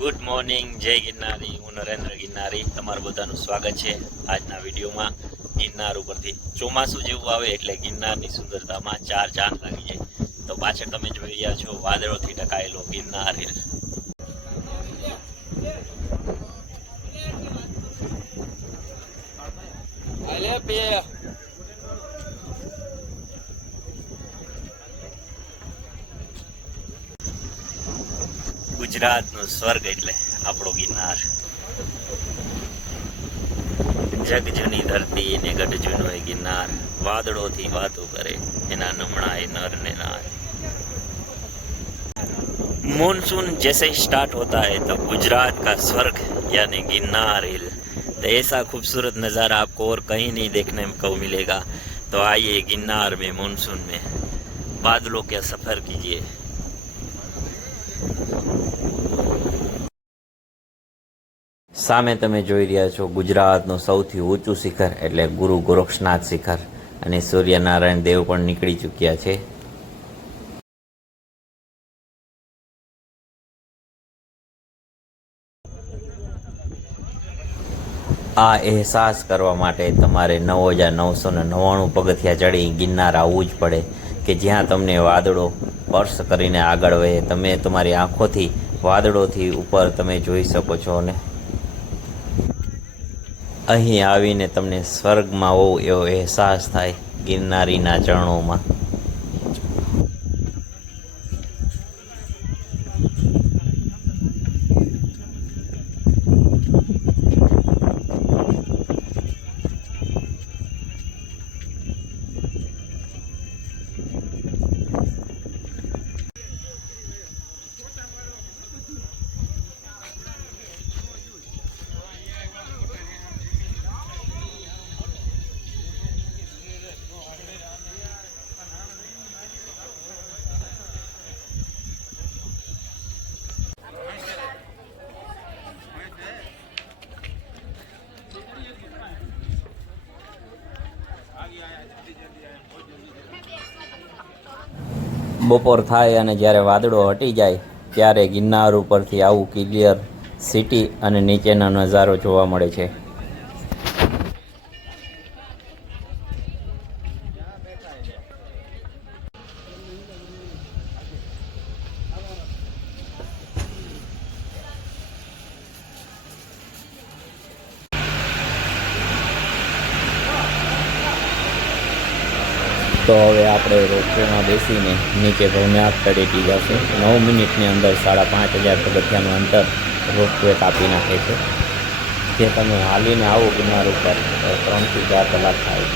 Good morning, જય ગિરનારી. હું નરેન્દ્ર ગિરનારી. તમારું બધાનું સ્વાગત છે આજના વિડીયોમાં. ગિરનાર ઉપરથી ચોમાસું જેવું આવે એટલે ગિરનારની સુંદરતામાં ચાર ચાંદ લાગી જાય. તો પાછળ તમે જોઈ રહ્યા છો વાદળોથી ઢંકાયેલો ગિરનાર હિલ. ગુજરાતનું સ્વર્ગ એટલે આપણો ગિરનાર. જગજૂની ધરતી ને ગઢજૂનો એ ગિરનાર, વાદળોથી વાતો કરે એના નમણા એ નર ने नार. मानसून जैसे ही स्टार्ट होता है तो गुजरात का स्वर्ग यानी गिरनार हिल, तो ऐसा खूबसूरत नज़ारा आपको और कहीं नहीं देखने को मिलेगा. तो आइए गिरनार में मानसून में बादलों के सफ़र कीजिए. સામે તમે જોઈ રહ્યા છો ગુજરાતનું સૌથી ઊંચું શિખર એટલે ગુરુ ગોરક્ષનાથ શિખર, અને સૂર્યનારાયણ દેવ પણ નીકળી ચૂક્યા છે. આ અહેસાસ કરવા માટે તમારે 9,999 પગથિયા ચડી ગિરનાર આવવું જ પડે, કે જ્યાં તમને વાદળો સ્પર્શ કરીને આગળ વહે. તમે તમારી આંખોથી વાદળોથી ઉપર તમે જોઈ શકો છો, અને અહીં આવીને તમને સ્વર્ગમાં હોવ એવો અહેસાસ થાય ગિરનારીના ચરણોમાં. બપોર થાય અને જ્યારે વાદળો હટી જાય ત્યારે ગિરનાર ઉપરથી આવું ક્લિયર સિટી અને નીચેનો નજારો જોવા મળે છે. તો હવે આપણે રોપવેમાં બેસીને નીચે ભવનાથ તળેટી જશે. 9 મિનિટની અંદર 5,500 પગથિયાનું અંતર રોપવે કાપી નાખે છે. જે તમે હાલીને આવો ગિરનાર ઉપર તો 3 થી 4 કલાક થાય.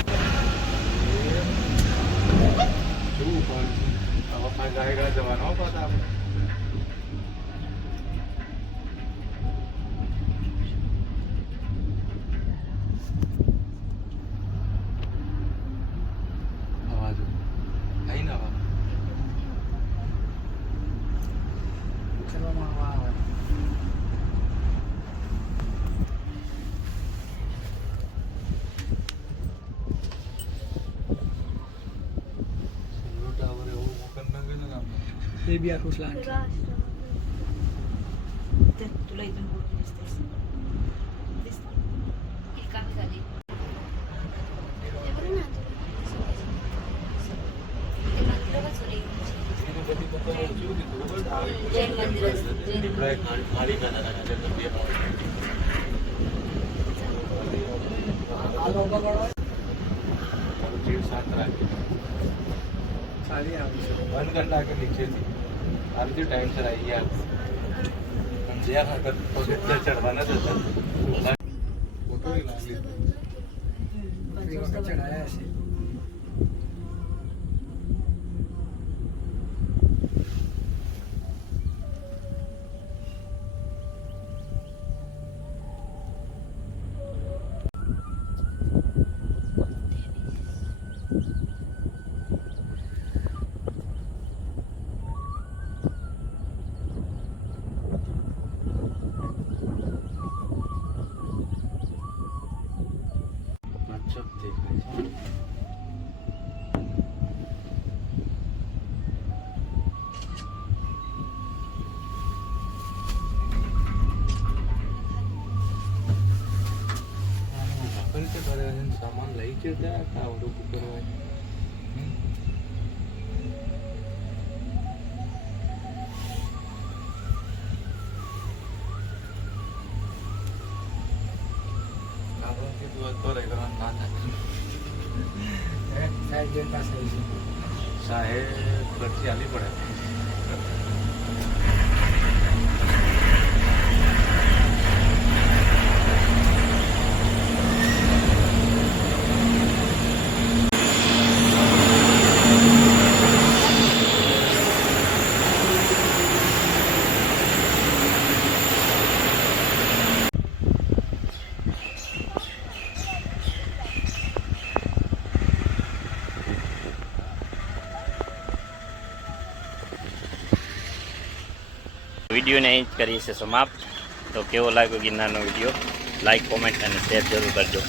Baby aku selalu. Tuloy dun po. Kami kali. बंद करना के नीचे थी आरती टाइम से आई है जिया खाकर पगथिया चढ़वाना था फोटो ही ला ली चढ़ाया ऐसे. સામાન લઈ જતા આવડું કરવા આપણે કીધું તો રે કરવાનું ના થાય સાહેબ ખર્ચી આલી પડે વિડીયોને અહીં જ કરીએ છીએ સમાપ્ત. તો કેવો લાગ્યો ગિરનારનો વિડીયો, લાઈક કોમેન્ટ અને શેર જરૂર કરજો.